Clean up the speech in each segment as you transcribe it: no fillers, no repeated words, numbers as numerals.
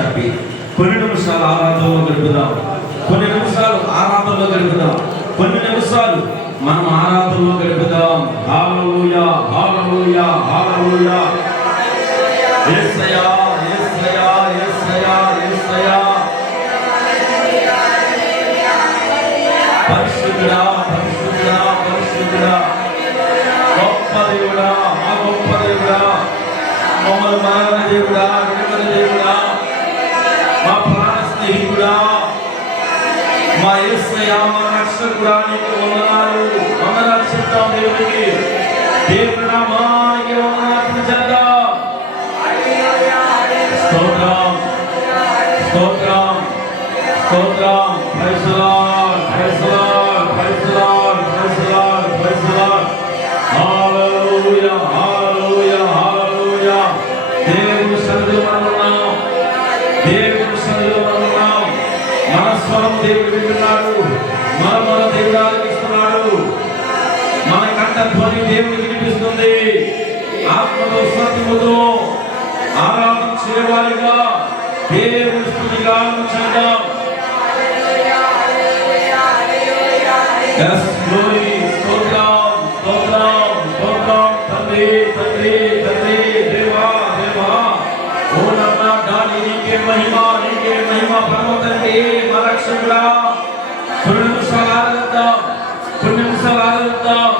చాపి కొన్ని నిమిషాలు ఆరాధనలో గడుపుదాం. కొన్ని నిమిషాలు ఆరాధనలో గడుపుదాం. కొన్ని నిమిషాలు మనం ఆరాధనలో గడుపుదాం. హల్లెలూయా, హల్లెలూయా, హల్లెలూయా. యేసయ్యా, యేసయ్యా, యేసయ్యా, యేసయ్యా. పరిశుద్ధుడా, పరిశుద్ధుడా, పరిశుద్ధుడా, గొప్ప దేవుడా, మా గొప్ప దేవుడా, మమ్మల్ని మారణ దేవుడా, విడుదల దేవుడా, మా ప్రాణ స్నేహితుడా, మా యేసయ్యా, మా రక్షకుడా, నీకు వందనాలు. వందనాలు చెప్తాం దేవునికి. దేవుని నామానికి వందనాలు చేద్దాం. స్తోత్రం, స్తోత్రం, స్తోత్రం. Praise the Lord, praise the Lord, praise the Lord, praise the Lord, praise the Lord. Hallelujah, hallelujah, hallelujah. దేవుని సన్నిధిలో మనం ఉన్నాం. దేవుని సన్నిధిలో మనం ఉన్నాం. మన స్వరం దేవుడు వింటున్నాడు. మన దేవుడు ఆలకిస్తున్నాడు. మన కంఠధ్వని దేవుడికి వినిపిస్తుంది. ఆత్మతో సత్యముతో ఆరాధన చేయవారిగా దేవుని స్తుతిగా చేద్దాం. Yes, glory, స్తోత్రం, స్తోత్రం, స్తోత్రం. తండ్రి, తండ్రి, తండ్రి, దేవా, దేవా. ఓ నాన్న దాని నీకే మహిమ, నీకే మహిమ. పరమ తండ్రి, మా రక్షకుడా. కొన్ని నిమిషాలు ఆరాధిద్దాం, కొన్ని నిమిషాలు ఆరాధిద్దాం,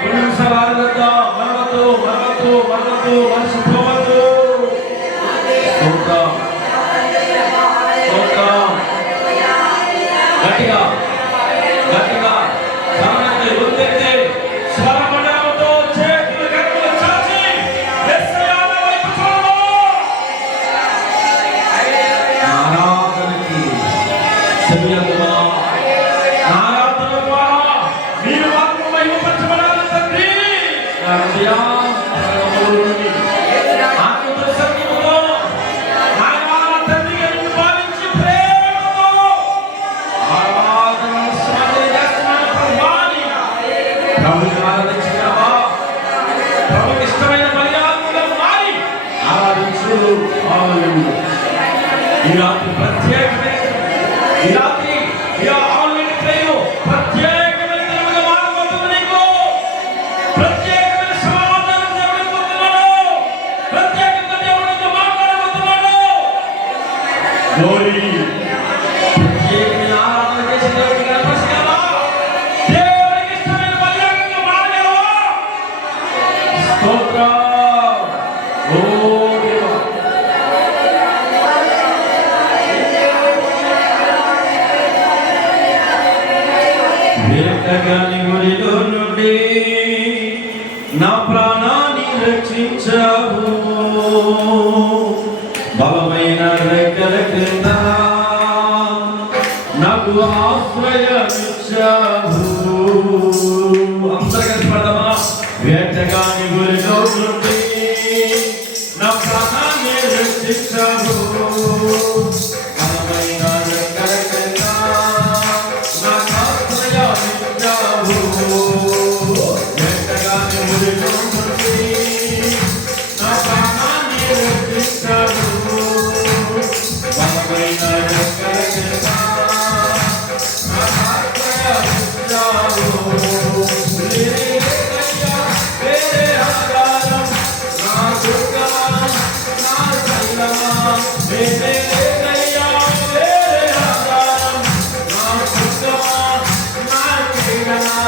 కొన్ని నిమిషాలు ఆరాధిద్దాం. మరవద్దు, మరవద్దు, మరవద్దు, మరచిపోవద్దు. స్తోత్రం, స్తోత్రం. గట్టిగా, గట్టిగా సమయాన్ని ఉత్తెత్తి స్వరమండలంతో చేతులు కట్టులు చాచి యేసయ్య వైపు చూడు. ఆరాధనకి సమయమా, ఆరాధన ద్వారా మీరు ఆత్మ మహిమపరచబడాలి తండ్రి. హల్లెలూయా. ఆత్మతో సత్యముతో ఆయన తండ్రిగా నిన్ను భావించి ప్రేమతో ఆరాధన సమర్పణ చేస్తున్నాను ప్రభువాని. ప్రభువుని ఆరాధించుదామా? ప్రభువుకి ఇష్టమైన మర్యాదగా మారి ఆరాధించు. హల్లెలూయా. ఈ రాత్రి ప్రత్యేకమైన, ఈ రాత్రి ఈ ఆల్రెడీ ప్రేమ ప్రత్యేకమైన దేవుడిగా మారబోతుంది నీకు. ప్రత్యేకమైన సమాధానం దేవుడికి పొందుతున్నాడు. ప్రత్యేకంగా దేవుడితో మాట్లాడబోతున్నాడు. గ్లోరీ. ప్రత్యేకమైన ఆరాధన చేసే దేవుడిని కనపరచగలవా? దేవుడికి ఇష్టమైన బలియాగంగా మారగలవా? స్తోత్రం. ఓ దేవా. వేటగాని గురిలో నుండి నా ప్రాణాన్ని రక్షించావు. బలమైన రెక్కల క్రింద నాకు ఆశ్రయమిచ్చావు. అందరూ కలిసి పడదామా? వేటగాని గురిలో నుండి నా ప్రాణాన్ని రక్షించావు. బలమైన రెక్కల క్రింద నాకు ఆశ్రయమిచ్చావు. వేటగాని గురిలో నుండి నా ప్రాణాన్ని రక్షించావు. బలమైన రెక్కల క్రింద నాకు ఆశ్రయమిచ్చావు. వేరే ఆధారం నా దుర్గమా, నా శైలమా. వేరే ఆధారం నా దుర్గమా, నా శైలమా.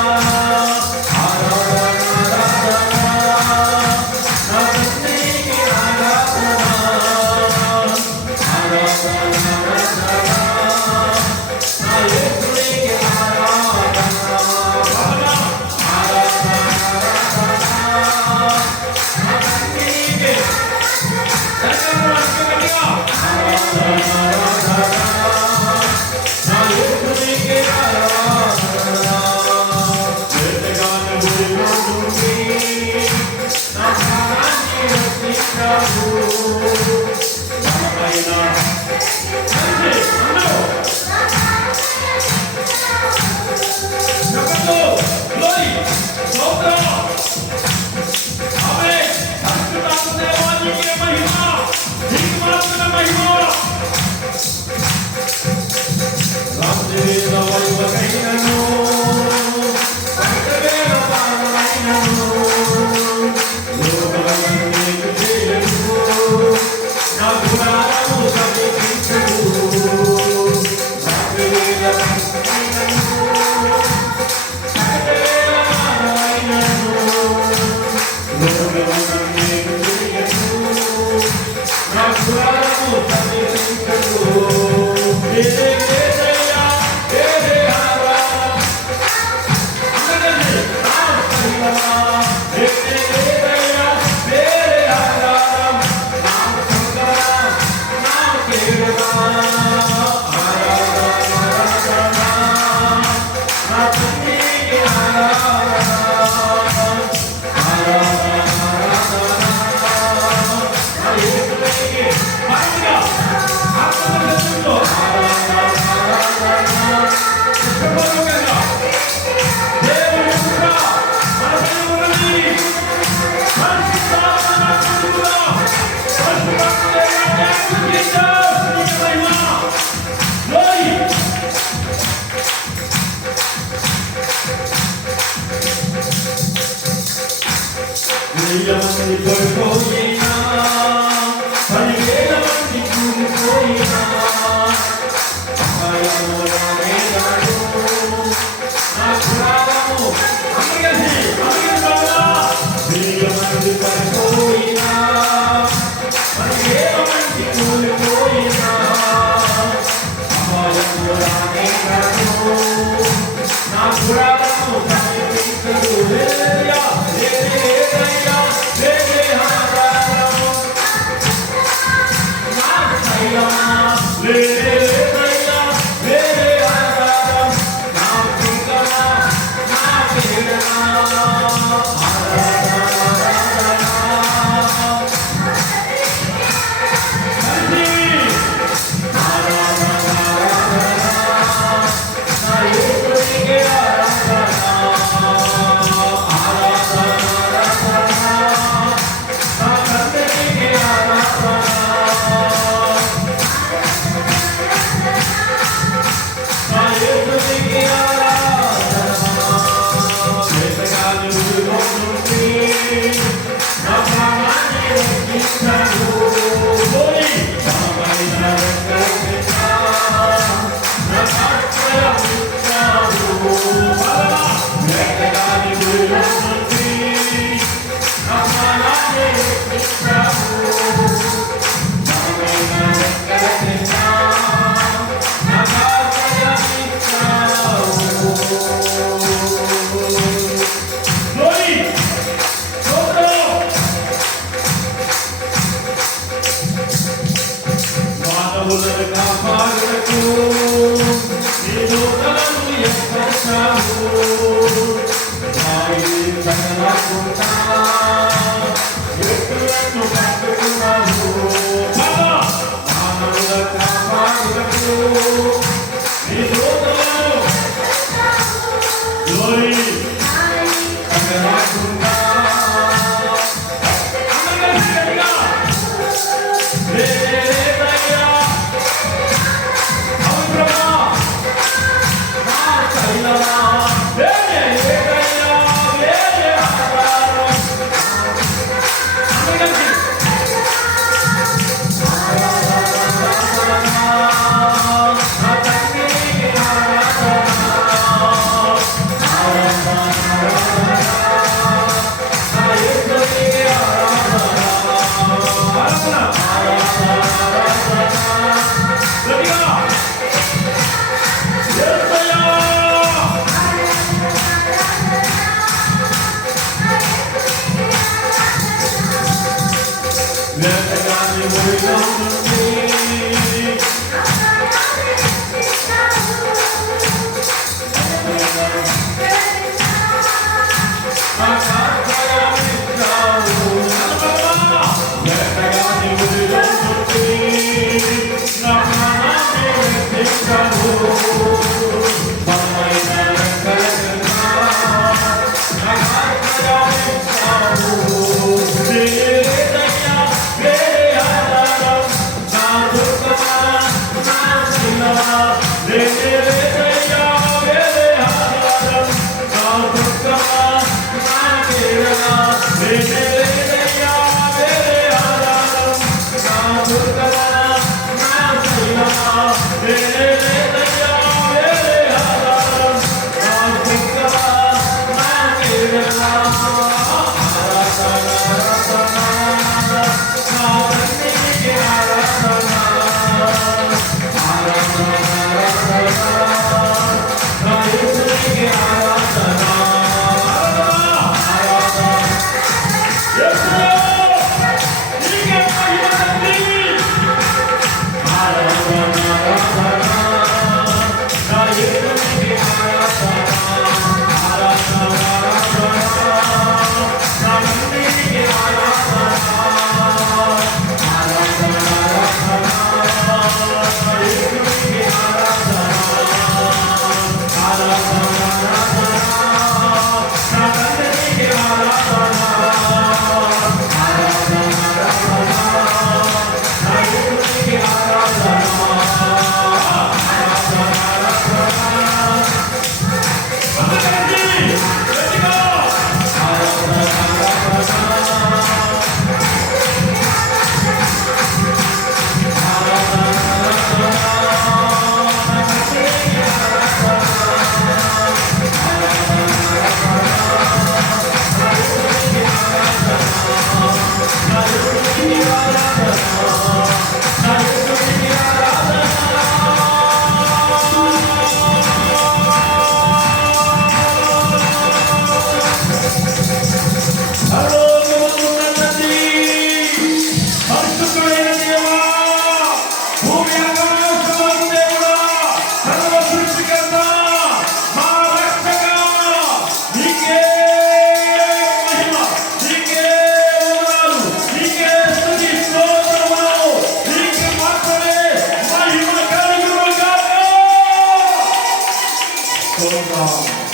Hey!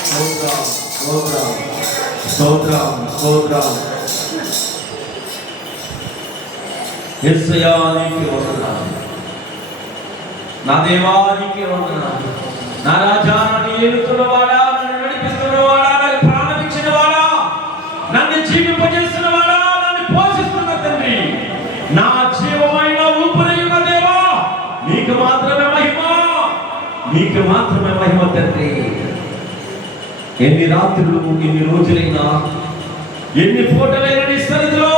స్తోత్రం స్తోత్రం స్తోత్రం స్తోత్రం. యేసయ్యా నీకే వందనాలు, నా దేవా నీకే వందనాలు, నా రాజా నన్ను ఏలుతున్నవాడా, నన్ను నడిపిస్తున్నవాడా, నాకు ప్రాణం ఇచ్చినవాడా, నన్ను జీవింపజేస్తున్నవాడా, నన్ను పోషిస్తున్న తండ్రి, నా జీవమైన ఊపిరియున్న దేవా నీకు మాత్రమే మహిమ, నీకు మాత్రమే మహిమ తండ్రి. ఎన్ని రాత్రులు, ఎన్ని రోజులైనా, ఎన్ని పూటలైన నీ సన్నిధిలో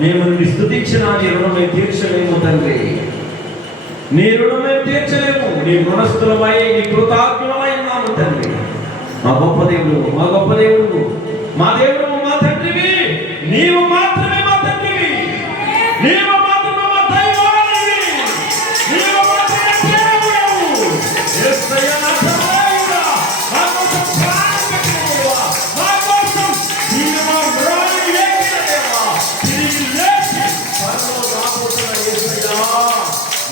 మేము నిన్ను స్తుతించిన నీ రుణమే తీర్చలేము తండ్రి, నీ రుణమే తీర్చలేము. నీ రుణస్థులమై, నీ కృతజ్ఞులమై ఉన్నాము తండ్రి. మా గొప్ప దేవుడు, మా గొప్ప దేవుడు, మా దేవుడు, మా తండ్రివి నీవు మాత్రమే, మా తండ్రివి నీవు మాత్రమే, మా దైవానివి నీవు మాత్రమే దేవుడవు. యేసయ్యా నా దేవుడా, మా కోసం ప్రాణం పెట్టిన దేవా, మా కోసం నీవు మ్రాణి ఎక్కిన దేవా, తిరిగి లేచి పరలోకం రాబోతున్న యేసయ్యా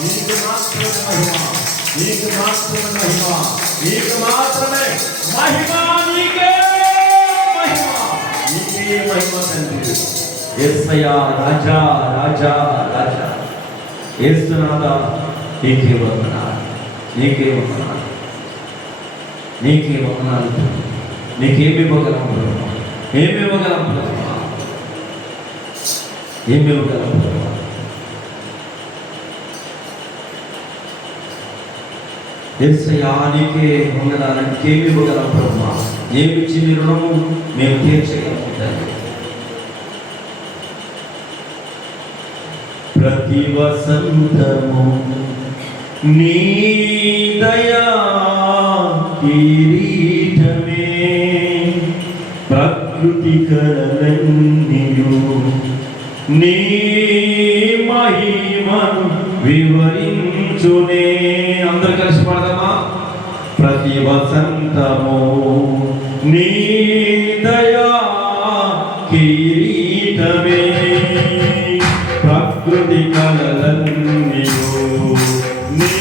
నీకు మాత్రమే మహిమ, నీకు మాత్రమే మహిమ, నీకు మాత్రమే మహిమ, నీకే మహిమ, నీకే మహిమ తండ్రి. యేసయ్యా రాజా రాజా రాజా, యేసునాథా నీకే వందనాలు, నీకే వందనాలు, నీకే వందనాలు. నీకేమి ఇవ్వగలం ప్రభువా, ఏమి ఇవ్వగలం ప్రభువా, ఏమి ఇవ్వగలం ప్రభువా. యేసయ్యా నీకే వందనాలు, నీకేమి ఇవ్వగలం ప్రభువా, ఏమిచ్చి నీ రుణము మేము తీర్చగలము తండ్రి. ప్రతి వసంతము నీ దయా కిరీటమే, ప్రకృతి కళలన్నీయు నీ మహిమను వివరించునే. అందరూ కలిసి పాడదామా? ప్రతి వసంతము నీ దయా కిరీటమే, ప్రకృతి కళలన్నీయు నీ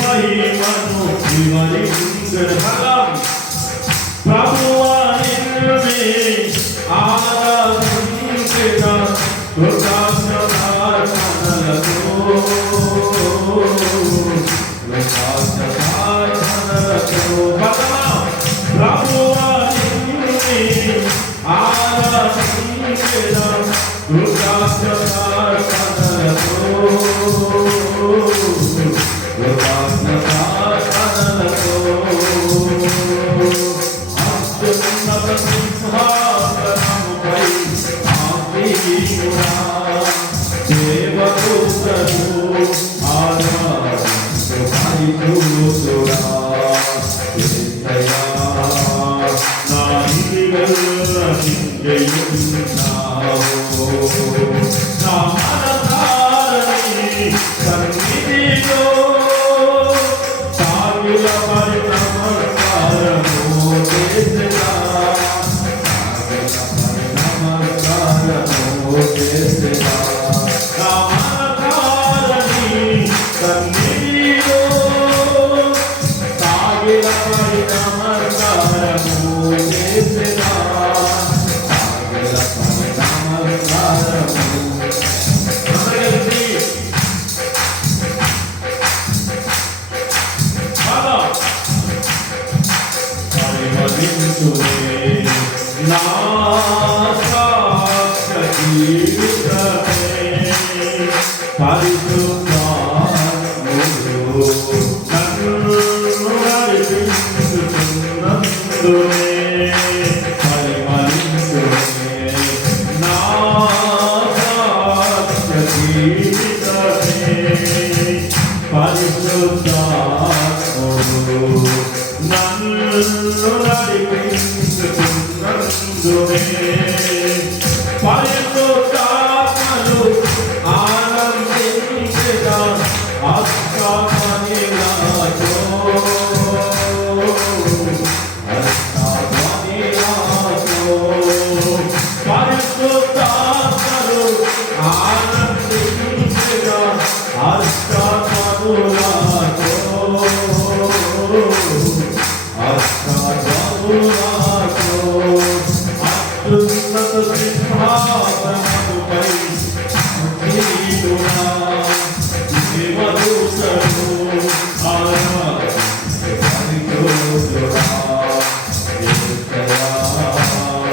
మహిమను వివరించునే. ప్రభువా నిన్నే ఆరాధించెదా కృతజ్ఞతార్పణలతో, ప్రభువా నిన్నే ఆరాధించెదా కృతజ్ఞతార్పణలతో, కృతజ్ఞతార్పణలతో. అత్యున్నత సింహాసనముపై ఆసీనుడా, దేవదూతలు ఆరాధించు పరిశుద్ధుడా. యేసయ్యా నా ఇంద్రియములను నిండియున్నావు, నా మనసారని సన్నిధిలో సాగిల పరి నమస్కారము చేసెదా, నమస్కారము చేసెదా. నా మనసారని సన్నిధిలో సాగిల పరి నమస్కారము చేసెదా, సాగిల పరి నమస్కారము. నా సాక్షియుడనే పరిశుద్ధాత్ముడు నన్ను నడిపించుచున్నందునే పరిమళించునే. నా సాక్షియుడనే పరిశుద్ధాత్ముడు నన్ను నడిపించుచున్నందునే పరిశుద్ధాత్మలు ఆనందించెదా అష్టాపనిలాతో, అష్టాపనిలాతో. పరిశుద్ధాత్మలు ఆనందించెదా అష్టాపనులాతో, దేవదూతలు ఆరాధించే పరిశోధుడా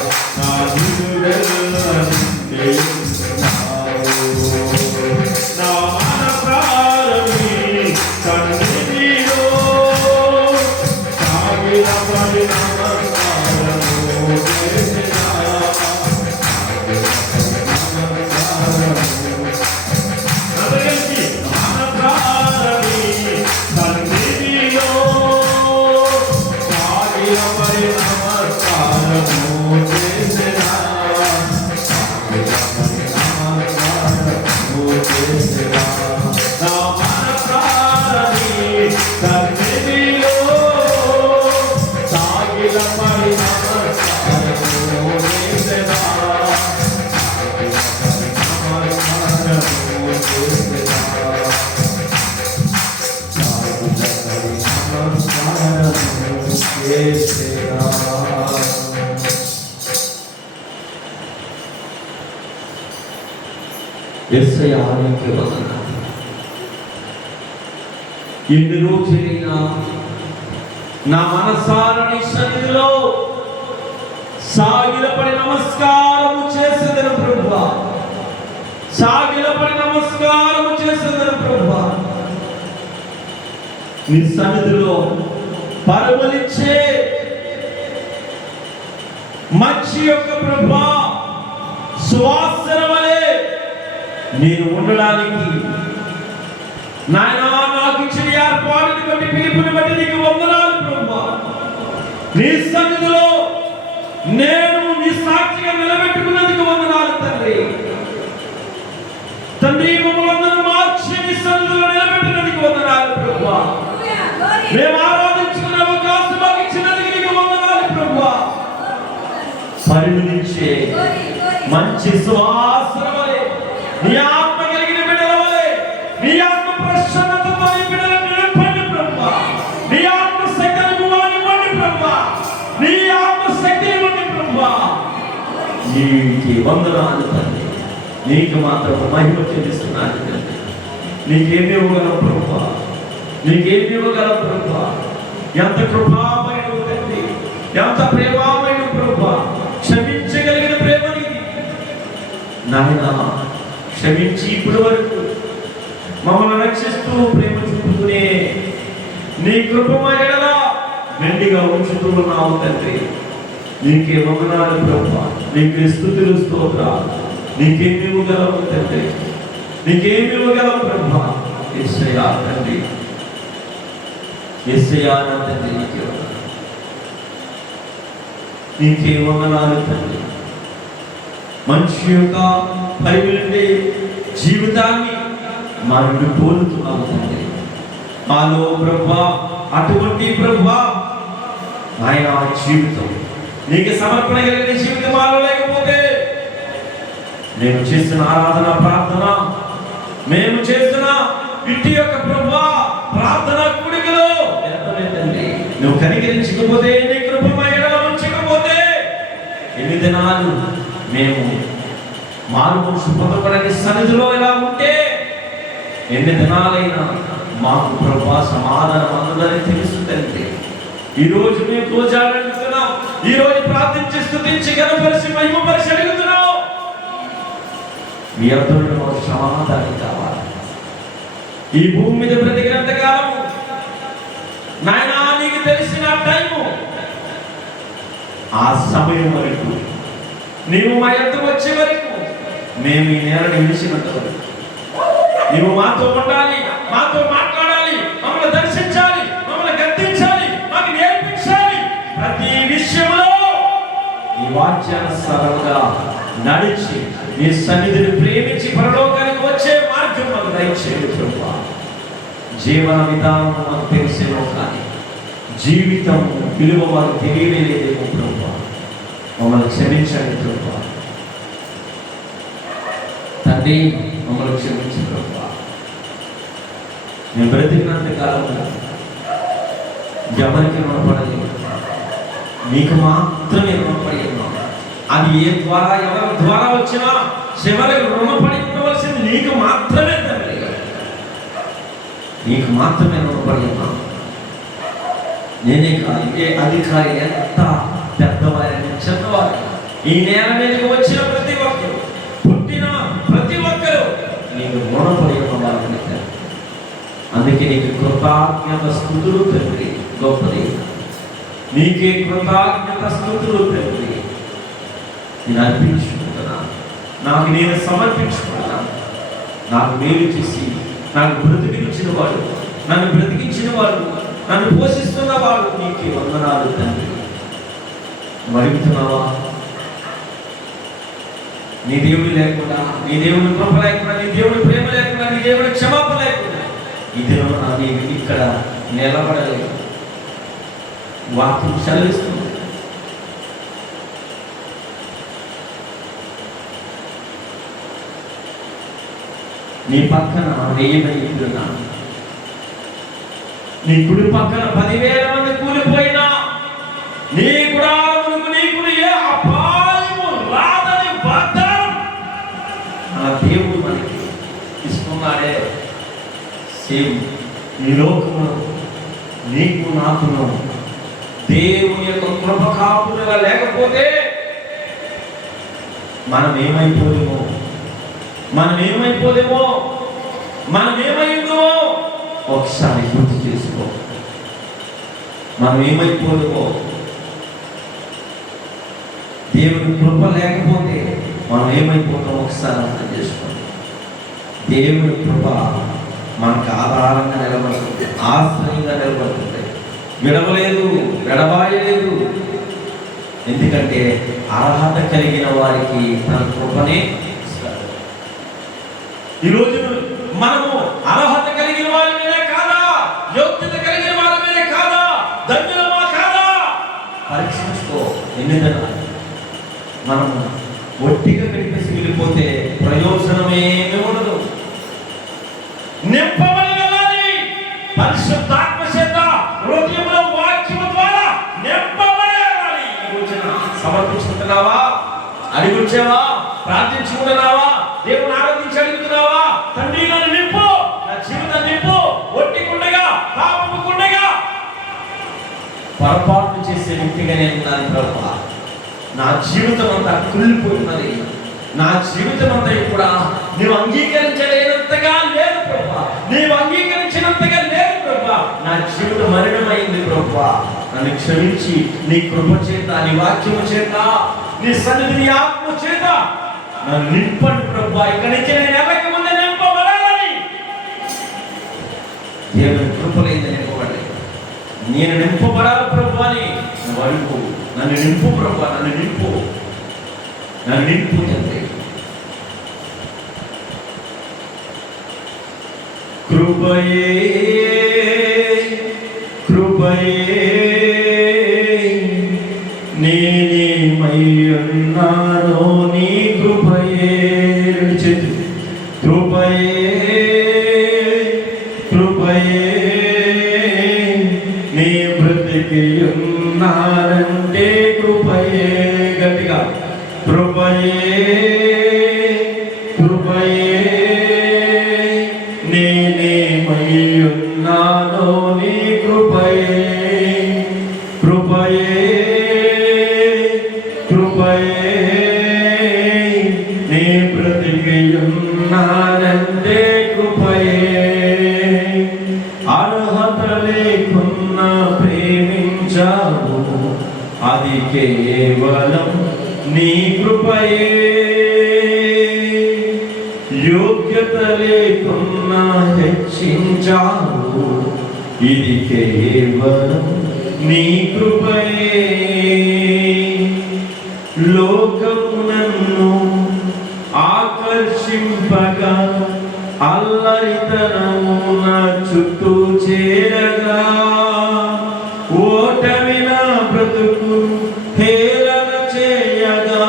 యేసయ్యా నా నిలువెల్ల నిన్నే ఉన్నారు నా మనసారని సన్నిధిలో సాగిలపడి నమస్కారము చేసెదా యేసయ్యా నీకే వందనాలు. ఎన్ని రోజులైనా నా మనసారా నీ సన్నిధిలో సాగిలపడి నమస్కారము చేసేదను ప్రభువా, సాగిలపడి నమస్కారము చేసేదను ప్రభువా. నీ సన్నిధిలో పరమలిచ్చే మంచి యొక్క ప్రభువా సువాసన వలె నేను ఉండడానికి నాయనా నాకు ఇచ్చిన ఏర్పాటుని బట్టి పిలుపుని బట్టి నీకు వందనాలు ప్రభువా. నీ సన్నిధిలో నేను నీ సాక్షిగా నిలబెట్టుకున్నందుకు వందనాలు తండ్రి. తండ్రి మమ్మల్ని మార్చి నీ సన్నిధిలో నిలబెట్టినందుకు వందనాలు ప్రభువా. మేము ఆరాధించుకునే అవకాశం మాకు ఇచ్చినందుకు నీకు వందనాలు ప్రభువా. పరిణించే మంచి సువాసన వలె నీ ఆత్మ కలిగిన బిడ్డల వలె నీ ఆత్మ ప్రసన్నతతో ఈ బిడ్డలను నింపండి ప్రభువా. నీ ఆత్మ శక్తిని వాడివ్వండి ప్రభువా. నీ ఆత్మ శక్తిని ఇవ్వండి ప్రభువా. నీకు వందనాలు తండ్రి. నీకు మాత్రం మహిమ చెల్లిస్తున్నాను తండ్రి. నీకేమి ఇవ్వగలవు ప్రభువా, నీకేమి ఇవ్వగలవు ప్రభువా. ఎంత కృపామయుడు తండ్రి, ఎంత ప్రేమామయుడు ప్రభువా. క్షమించగలిగిన ప్రేమ నీది నాయనా. క్షమించి ఇప్పటి వరకు మమ్మల్ని రక్షిస్తూ ప్రేమ చూపుతూనే నీ కృపమయడలా మెండిగా ఉంచుతూ ఉన్నావు తండ్రి. నీకే వందనాలు ప్రభువా. నీకే స్తుతులు స్తోత్రాలు. నీకేమి ఇవ్వగలవు తండ్రి, నీకేమి ఇవ్వగలవు ప్రభువా. యేసయ్యా తండ్రి, యేసయ్యా నా తండ్రి నీకే వందనాలు తండ్రి. మనిషి యొక్క పరిమితి జీవితాన్ని మనం కోరుతున్నాము తండ్రి. మాలో ప్రభువా అటువంటి ప్రభువా ఆయన జీవితం నీకు సమర్పణ కలిగిన జీవితం మాలో లేకపోతే మేము చేస్తున్న ఆరాధన ప్రార్థన, మేము చేస్తున్న ఇంటి యొక్క ప్రభువా ప్రార్థన కూడికలో తండ్రి నువ్వు కనికరించకపోతే నీ కృపమయడల ఉంచకపోతే ఎన్ని దినాలు మేము మారు మనసు పొందబడని సన్నిధిలో ఇలా ఉంటే ఎన్ని దినాలైనా మాకు ప్రభువా సమాధానం అందదని తెలుసు తండ్రి. ఈరోజు మేము పూజాడుతున్నాం, ఈరోజు ప్రార్థించి స్తుతించి గణపరిచి మహిమపరిచి అడుగుతున్నాం. మీ అర్థంలో సమాధానం కావాలి. ఈ భూమి మీద బ్రతికినంత కాలం నాయనా నీకు తెలిసిన టైము ఆ సమయం వరకు నీవు మా యొద్దకు వచ్చే వరకు మేము ఈ నేలని విడిచినంత వరకు నీవు మాతో ఉండాలి, మాతో మాట్లాడాలి, మమ్మల్ని దర్శించాలి, మమ్మల్ని గద్దించాలి, మాకు నేర్పించాలి. ప్రతి విషయంలో ఈ వాక్యానుసారంగా నడిచి నీ సన్నిధిని ప్రేమించి పరలోకానికి వచ్చే మార్గం మాకు దయచేయండి ప్రభువా. జీవన విధానం మాకు తెలిసేమో కానీ జీవితం విలువ మాకు తెలియలేదేమో ప్రభువా. మమ్మల్ని క్షమించండి ప్రభువా. తండ్రి మమ్మల్ని క్షమించు ప్రభువా. మేము బ్రతికినంత కాలం ఎవరికి రుణపడలేదు, నీకు మాత్రమే రుణపడి ఉన్నాం. అది ఏ ద్వారా ఎవరి ద్వారా వచ్చినా చివరికి రుణపడి ఉండవలసింది నీకు మాత్రమే తండ్రి. నీకు మాత్రమే రుణపడి ఉన్నాను. నేనే కాదు, ఏ అధికారి ఎంత పెద్దవారైనా చిన్నవారైనా ఈ నేల మీదకి వచ్చిన ప్రతి ఒక్కరు, పుట్టిన ప్రతి ఒక్కరు నీకు రుణపడి ఉన్న వారిని. అందుకే నీకు కృతజ్ఞత స్తుతులు తండ్రి, గొప్పది. నీకే కృతజ్ఞత స్తుతులు తండ్రి. నేను అర్పించుకుంటున్నాను, నాకు నేను సమర్పించుకున్నాను. నాకు మేలు చేసి నాకు బ్రతికించిన వాడు, నన్ను బ్రతికించిన వాడు, నన్ను పోషిస్తున్న వాడు నీకే వందనాలు తండ్రి. అడుగుతున్నావా? నీ దేవుడు లేకుండా, నీ దేవుడి కృప లేకుండా, నీ దేవుడి ప్రేమ లేకుండా, నీ దేవుడి క్షమాపణ లేకుండా ఈ దినమున నీవు ఇక్కడ నిలబడలేదు. వాక్యం సెలవిస్తుంది. నీ పక్కన 1000 మంది ఉన్నారు, నీ కుడి పక్కన 10,000 మంది కూలిపోయినా నీ గుడారమునకు నీకు ఏ అపాయము రాదని వాగ్దానం మన దేవుడు మనకి ఇస్తున్నాడే. సేమ్ ఈ లోకమును నీకు నాకును దేవుని యొక్క కృప కాపుదల లేకపోతే మనం ఏమైపోదేమో, మనం ఏమైందో ఒకసారి గుర్తు చేసుకో. మనం ఏమైపోదేమో, దేవుని కృప లేకపోతే మనం ఏమైపోతామో ఒకసారి అర్థం చేసుకోండి. దేవుని కృప మనకు ఆధారంగా నిలబడుతుంది, ఆశ్రయంగా నిలబడుతుంది. విడవలేదు, విడబాయలేదు. ఎందుకంటే అర్హత కలిగిన వారికి తన కృపనే ఇస్తాడు. ఈరోజు మనము అర్హత కలిగిన వారినే కాదా, యోగ్యత కలిగిన వారినే కాదా, ధన్యులమా కాదా పరీక్షించుకో. ఎన్నిదన్నా మనం ఒట్టిగా కనిపిసి వెళ్ళిపోతే ప్రయోజనమేమీ ఉండదు. నింపబడి వెళ్ళాలి. పరిశుద్ధాత్మ చేత హృదయంలో వాక్యము ద్వారా నింపబడి వెళ్ళాలి. ఈ రోజున సమర్పించుకుంటున్నావా? అడిగి వచ్చావా? ప్రార్థించుకుంటున్నావా? దేవుని ఆరాధించి అడుగుతున్నావా? తండ్రి నన్ను నింపు, నా జీవితం నింపు. ఒట్టికుండగా, పాపముకుండగా పొరపాటు చేసే వ్యక్తిగా నేను ఉన్నాను ప్రభువా. నా జీవితం అంతా కుళ్ళిపోతున్నది. నా జీవితం అంతా కూడా నీవు అంగీకరించలేనంతగా లేదు ప్రభువా, నీవు అంగీకరించినంతగా లేదు ప్రభువా. నా జీవితం మరణమైంది ప్రభువా. నన్ను క్షమించి నీ కృప చేత, నీ వాక్యము చేత, నీ సన్నిధి ఆత్మ చేత నన్ను నింపండి ప్రభువా. ఇక్కడి నుంచి నేను ఎవరికి ముందే నింపబడాలని. దేవుని కృపలైంది నింపబడి నేను నింపబడాలి ప్రభు అని నువ్వు అడుగు. నన్ను నింపు ప్రభు, నన్ను నింపు, నన్ను నింపు తండ్రి. కృపయే కృపయే నేనేమై ఉన్నానో నీ కృపయే. కృపయే కృపయే నీ బ్రతికి ఉన్నానంటే కృపయే. గట్టిగా కృపయే కృపయే నేనేమై ఉన్నానో నీ కృపయే. కృపయే కృపయే నీ బ్రతికి ఉన్నానంటే కృపయే. అర్హత లేకున్నా ప్రేమించావు, అది కేవలం నీ కృపయే. యోగ్యత లేకున్నా హెచ్చించావు, ఇది కేవలం నీ కృపయే. లోకము నన్ను ఆకర్షింపగా, అల్లరితనము నా చుట్టూ చేరగా, ఓటమి నా బ్రతుకు హేళన చేయగా,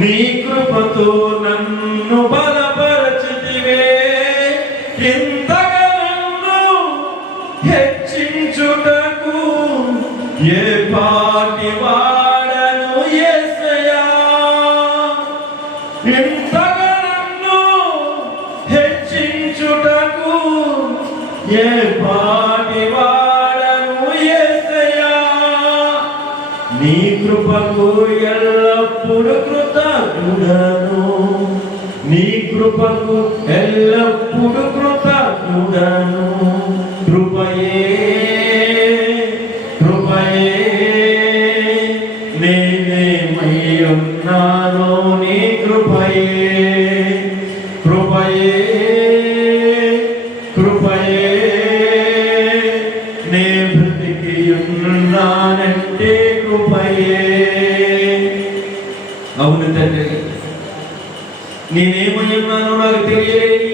నీ కృపతో నన్ను బలపరచితివే. ఇంతగా నన్ను హెచ్చించుటకు ఏ పాటి వాడను యేసయ్యా. ఇంతగా నన్ను హెచ్చించుటకు ఏ పాటి వాడను యేసయ్యా, నీ కృపకు ఎల్లప్పుడు కృతజ్ఞుడను, నీ కృపకు ఎల్లప్పుడు కృతజ్ఞుడను. కృపయే కృపయే నేనేమై ఉన్నానో నీ కృపయే, కృపయే కృపయే నే బ్రతికి ఉన్నానంటే కృపయే. అవును తండ్రి, నేనేమై ఉన్నానో నాకు తెలియలేదు.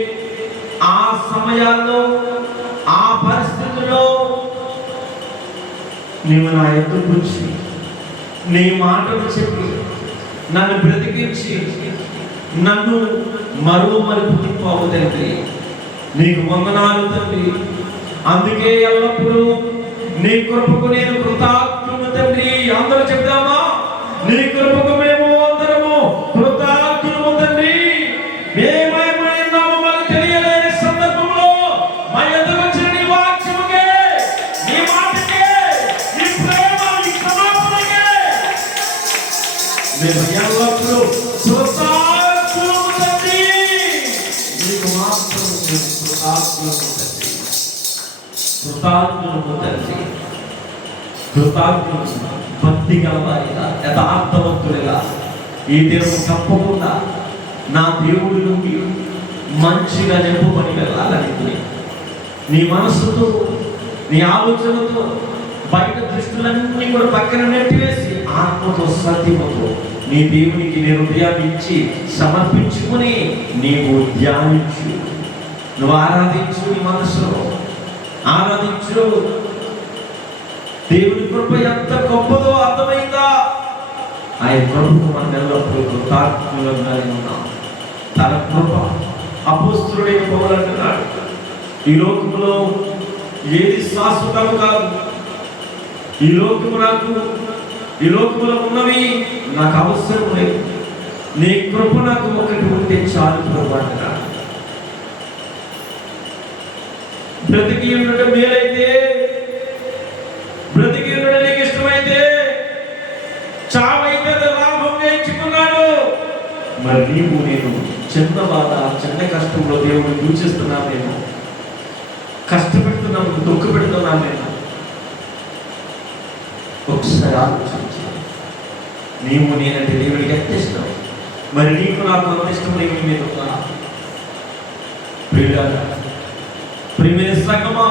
ఆ సమయాల్లో ఆ పరిస్థితుల్లో నీవు నా ఎదురు వచ్చి నీ మాటలు చెప్పి నన్ను బ్రతికించి నన్ను మరో మలుపు తిప్పావు తండ్రి. నీకు వందనాలు తండ్రి. అందుకే ఎల్లప్పుడూ నీ కృపకు నేను కృతజ్ఞుడు తండ్రి. అందరూ చెప్దామా? నీ కృపకు మేము అందరము కృతజ్ఞులు తండ్రి. మేమేమైనామో మాకు తెలియలేని సందర్భంలో మా ఎదురు వచ్చిన నీ వాక్యముకే, నీ మాటకే, నీ ప్రేమ, నీ క్షమాపణకే మేము ఎల్లప్పుడూ కృతజ్ఞులు తండ్రి. నీకు మాత్రం కృతజ్ఞులు తండ్రి, కృతజ్ఞులు తండ్రి, కృతజ్ఞులు. భక్తి గలవారిగా, యథార్థవంతులుగా ఈ దేవుడు తప్పకుండా నా దేవుడి నుండి మంచిగా నింపుకొని వెళ్ళాలని నీ మనస్సుతో, నీ ఆలోచనతో, బయట దృష్టిలన్నీ కూడా పక్కన నెట్టివేసి ఆత్మతో సత్యముతో నీ దేవునికి నీ హృదయాన్ని ఇచ్చి సమర్పించుకుని నీవు ధ్యానించు, నువ్వు ఆరాధించు. నీ మనసులో ఆరాధించు. దేవుని కృప ఎంత గొప్పదో అర్థమైందా? ఆయన కృపకు మనం ఎల్లప్పుడూ కృతజ్ఞులుగా ఉన్నాం. తన కృప అపోస్తలుడైన పౌలు అంటున్నాడు, ఈ లోకములో ఏది శాశ్వతం కాదు. ఈ లోకములో ఉన్నవి నాకు అవసరం లేదు. నీ కృప నాకు ఒకటి ఉంటే చాలు ప్రభు అంటున్నాడు. బ్రతికి ఉండటం మేలైతే, బ్రతికి ఉండడం నీకు ఇష్టమైతే, చావైతే లాభంగా ఎంచుకున్నాడు. మరి నీవు నేను చిన్న బాధ, చిన్న కష్టంలో దేవుడు దూచిస్తున్నాను, నేను కష్టపెడుతున్నాము, దుఃఖ పెడుతున్నాను. నేను ఒకసారి ఆలోచించి, నీవు నేనంటే దేవుడికి ఎంత ఇష్టం, మరి నీకు నాకు అంత ఇష్టం దేవుడి మీద ప్రియమైన సంగమా,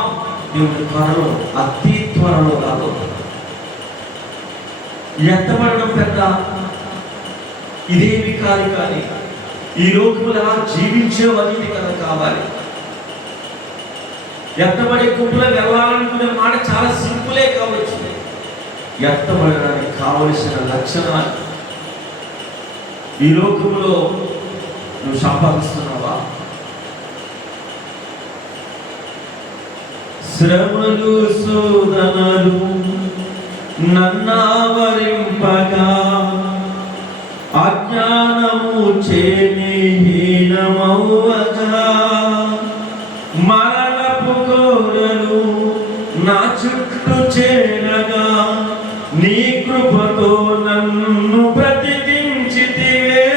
దేవుడి త్వరలో, అతి త్వరలో రాదు. ఎత్తబడడం పెద్ద ఇదేమి కాదు, కానీ ఈ లోకములు ఎలా జీవించేవన్నీ కదా కావాలి. ఎత్తబడే గుంపులో వెళ్ళాలనుకునే మాట చాలా సింపులే కావచ్చు. ఎత్తబడడానికి కావలసిన లక్షణాలు ఈ లోకములో నువ్వు సంపాదిస్తున్నావా? శ్రమలు శోధనలు నన్నావరింపగా, అజ్ఞానము చేనీహీనమౌవగా, మరణపు కోరలు నా చుట్టూ చేరగా, నీ కృపతో నన్ను బ్రతికించితివే.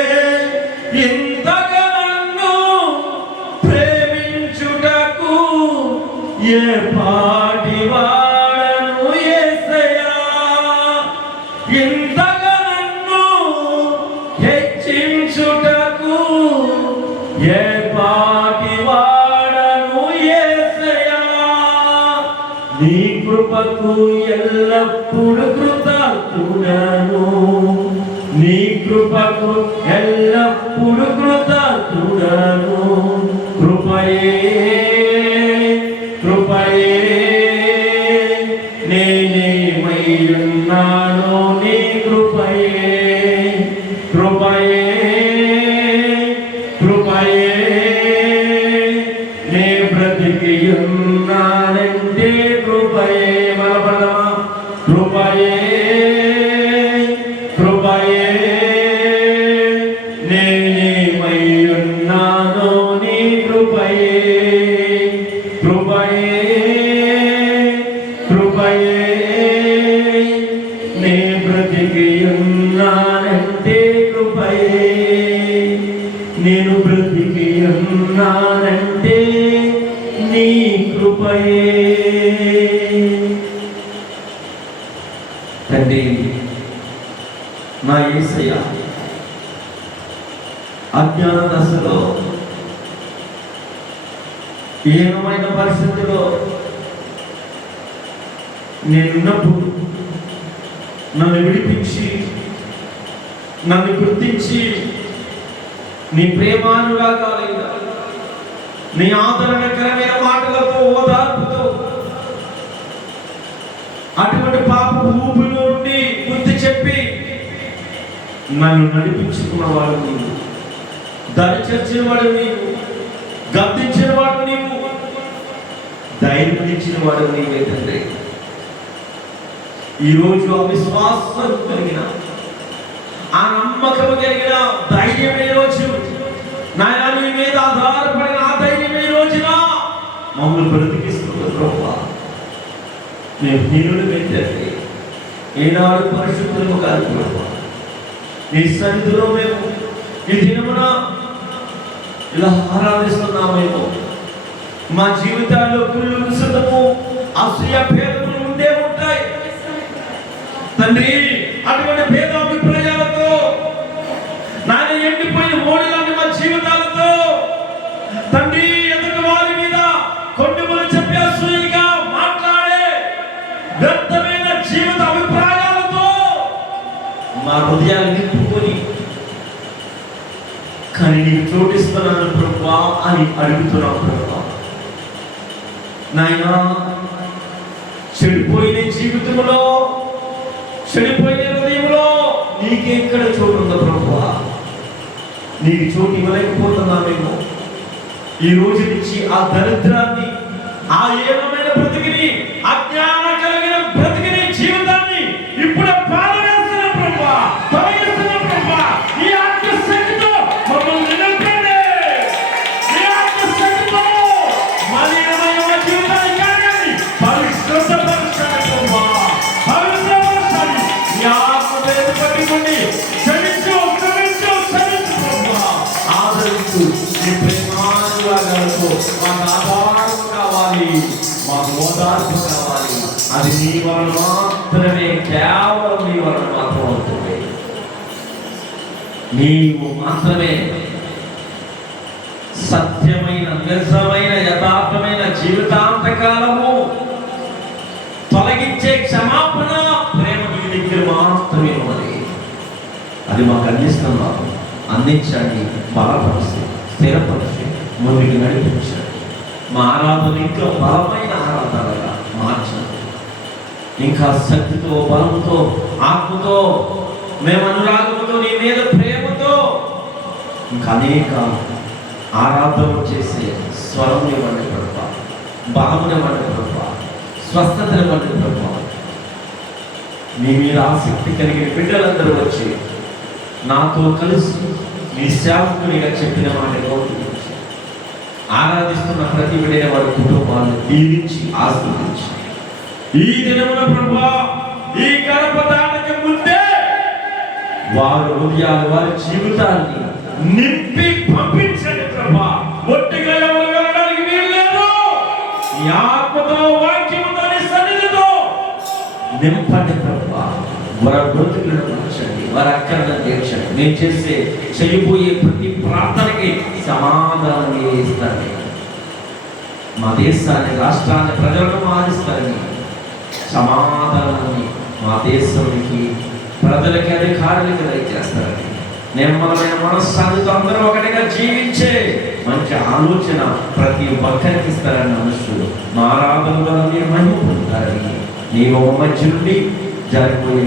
ఇంతగా నన్ను ప్రేమించుటకు ఏ పాటి వాడను యేసయ్యా, ఇంతగా నన్ను హెచ్చించుటకు ఏ పాటి వాడను యేసయ్యా. నీ కృపకు ఎల్లప్పుడు కృతజ్ఞుడను, నీ కృపకు ఎల్లప్పుడు కృతజ్ఞుడను. కృపయే కృపయే నేనేమై ఉన్నానో నీ కృపయే, కృపయే కృపయే నే బ్రతికి ఉన్నానంటే కృపయే. బలపడమా? కృపయే కృపయే నేనేమై ఉన్నానో నీ కృపయే, కృపయే కృపయే కృపయే నే బ్రతికి ఉన్నానంటే కృపయే, నేను బ్రతికి ఉన్నానంటే నీ కృపయే. తండ్రి నా యేసయ్య, అజ్ఞాన దశలో ఏమైన పరిస్థితిలో నేనున్నప్పుడు నన్ను విడిపించి నన్ను గుర్తించి నీ ప్రేమానురాగాలైన నీ ఆదరణకరమైన మాటలతో ఓదార్పుతో అటువంటి పాప ఊపిలో నుండి బుద్ధి చెప్పి నన్ను నడిపించుకున్నవాడు నీవు, దయచేసిన వాడు నీవు, గద్దించిన వాడు నీవు, ధైర్యం ఇచ్చిన వాడు నీవే తండ్రి. ఈరోజు అవిశ్వాసం కలిగిన ఆ నమ్మకం కలిగిన ధైర్యమే రోజు నాయన నీ మీద ఆధారపడిన ఆ ధైర్యమే రోజున మమ్మల్ని బ్రతికిస్తున్న ప్రభువా, మేము హీనులు పెట్టండి. ఈనాడు పరిశుద్ధులు కాదు ప్రభువా, నీ సన్నిధిలో మేము ఈ దినమున ఇలా ఆరాధిస్తున్నామేమో. మా జీవితాల్లో కుళ్ళు కుసతము అసూయ భేదములు ఉండే ఉంటాయి తండ్రి. అటువంటి భేదాభిప్రాయాలతో నాయన ఎండిపోయిన మోడలాంటి మా జీవితాలతో తండ్రి ఎదుటి వారి మీద కొండములు చెప్పే అసూయగా మాట్లాడే వ్యర్థమైన జీవిత అభిప్రాయాలతో మా హృదయాలు నింపుకొని కానీ నీకు చోటిస్తున్నాను ప్రభువా అని అడుగుతున్నావు ప్రభువా. నాయనా చెడిపోయిన జీవితంలో చెడిపోయిన హృదయంలో నీకెక్కడ చోటు ఉందో ప్రభువా, నీకు చోటు ఇవ్వలేకపోతున్నామేమో. ఈ రోజు నుంచి ఆ దరిద్రాన్ని, ఆ ఏకమైన బ్రతికిని, అజ్ఞాన కలిగిన బ్రతికిని జీవితాన్ని ఇప్పుడే పారవేస్తున్న ప్రభువా, తొలగిస్తున్న ప్రభువా. ఈ ఆత్మ శక్తితో మమ్మల్ని నిలపండి. ఈ ఆత్మ శక్తితో మలినమైన జీవితాన్ని కాగండి, పరిశుద్ధపరచండి ప్రభువా, పవిత్రపరచండి. ఈ ఆత్మ మీద పట్టుకోండి, క్షమించు క్షమించు క్షమించు ప్రభువా, ఆదరించు. నీ ప్రేమానురాగాలతో మాకు ఆధారం కావాలి, మాకు ఓదార్పు కావాలి. అది నీ వలన మాత్రమే, కేవలం నీ వలన మాత్రం అవుతుంది. నీవు మాత్రమే సత్యమైన, నిజమైన, యథార్థమైన జీవితాంతకాలము తొలగించే క్షమాపణ ప్రేమ నీ దగ్గర మాత్రమే ఉన్నది. అది మాకు అందిస్తున్నాము. అందించండి, బలపరిచి, స్థిరపరిచి, ముందుకు నడిపించండి. మా ఆరాధన ఇంకా బలమైన ఆరాధనగా మార్చండి. ఇంకా శక్తితో, బలంతో, ఆత్మతో, మేము అనురాగంతో, నీ మీద ప్రేమతో ఇంకా అనేక ఆరాధన చేసే స్వరం ఇవ్వండి ప్రభువా, బలమునివ్వండి ప్రభువా, స్వస్థతనివ్వండి ప్రభువా. నీ మీద ఆసక్తి కలిగిన బిడ్డలందరూ వచ్చి నాతో కలిసి నీ సేవకునిగా చెప్పిన మాట గౌరవించి ఆరాధిస్తున్న ప్రతి బిడ్డ వారి కుటుంబాలను దీవించి ఆశీర్వదించి ఈ దినమున ప్రభువా, ఈ గడప దాటక ముందే వారి హృదయాలు, వారి జీవితాన్ని నింపి పంపించండి ప్రభువా. ఒట్టిగా ఎవరు వెళ్ళడానికి వీలు లేదు. ఈ ఆత్మతో, వాక్యముతో, నీ సన్నిధితో నింపండి ప్రభువా. వారి బ్రతుకులను మార్చండి, వారి అక్కర్లను తీర్చండి. నేను చేయబోయే ప్రతి ప్రార్థనకి సమాధానం ఇస్తారని, మా దేశాన్ని, రాష్ట్రాన్ని, ప్రజలను మారుస్తారని, సమాధానాన్ని మా దేశానికి, ప్రజలకి, అధికారులకి దయచేస్తారని, నిర్మలమైన మనస్సాక్షితో అందరూ ఒకటిగా జీవించే మంచి ఆలోచన ప్రతి ఒక్కరికి ఇస్తారని నమ్ముతూ మా ఆరాధనలో మీరు మహిమ పొందుతారని, నీ మధ్య నుండి జరిగిపోయే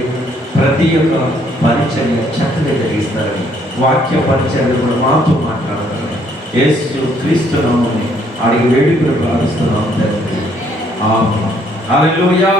ప్రతి ఒక్క పరిచర్య చక్కగా జరిగిస్తారని, వాక్య పరిచర్యలు కూడా మాతో మాట్లాడతారని యేసు క్రీస్తు నామమున అడిగి వేడుకలు ప్రార్థిస్తున్నాము తండ్రి. ఆమేన్. హల్లెలూయా.